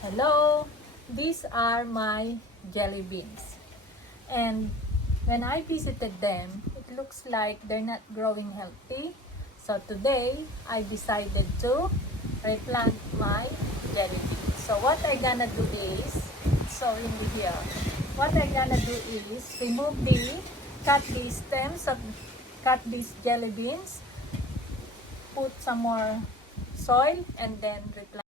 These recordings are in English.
Hello, these are my jelly beans. And when I visited them, it looks like they're not growing healthy. So today, I decided to replant my jelly beans. So what I gonna do is, so in here, what I gonna do is cut the stems of, cut these jelly beans, put some more soil, and then replant.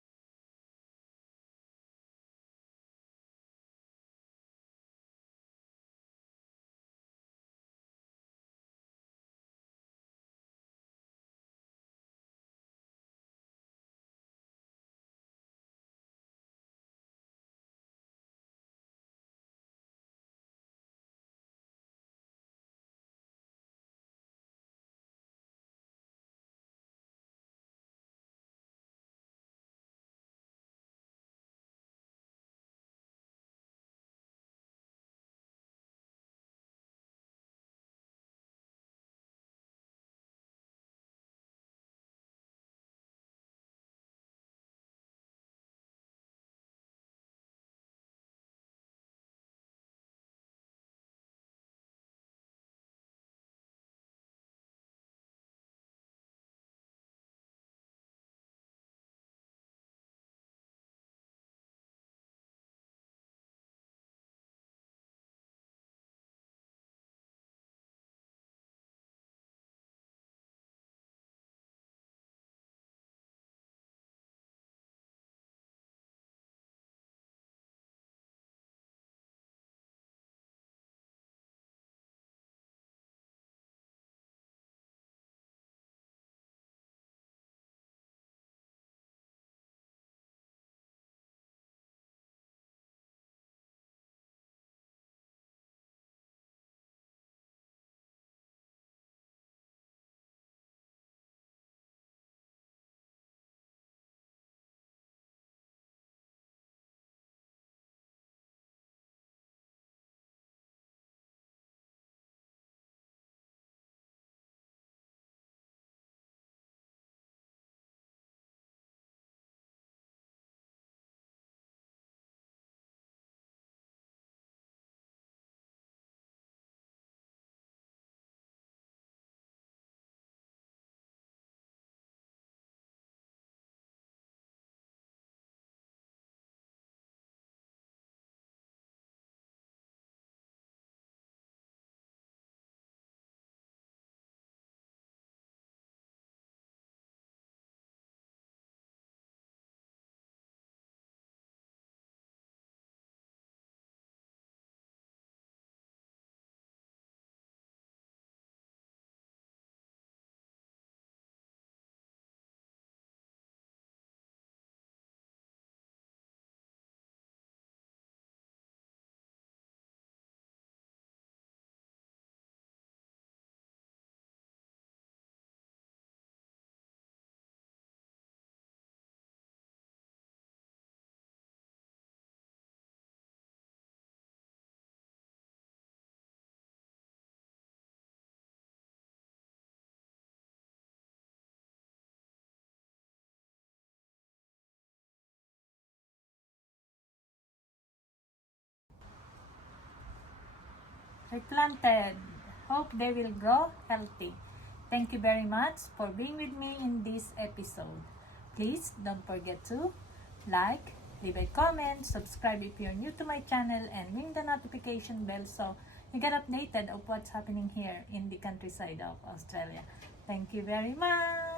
Replanted. Hope they will grow healthy. Thank you very much for being with me in this episode. Please don't forget to like, leave a comment, subscribe if you're new to my channel, and ring the notification bell so you get updated of what's happening here in the countryside of Australia. Thank you very much.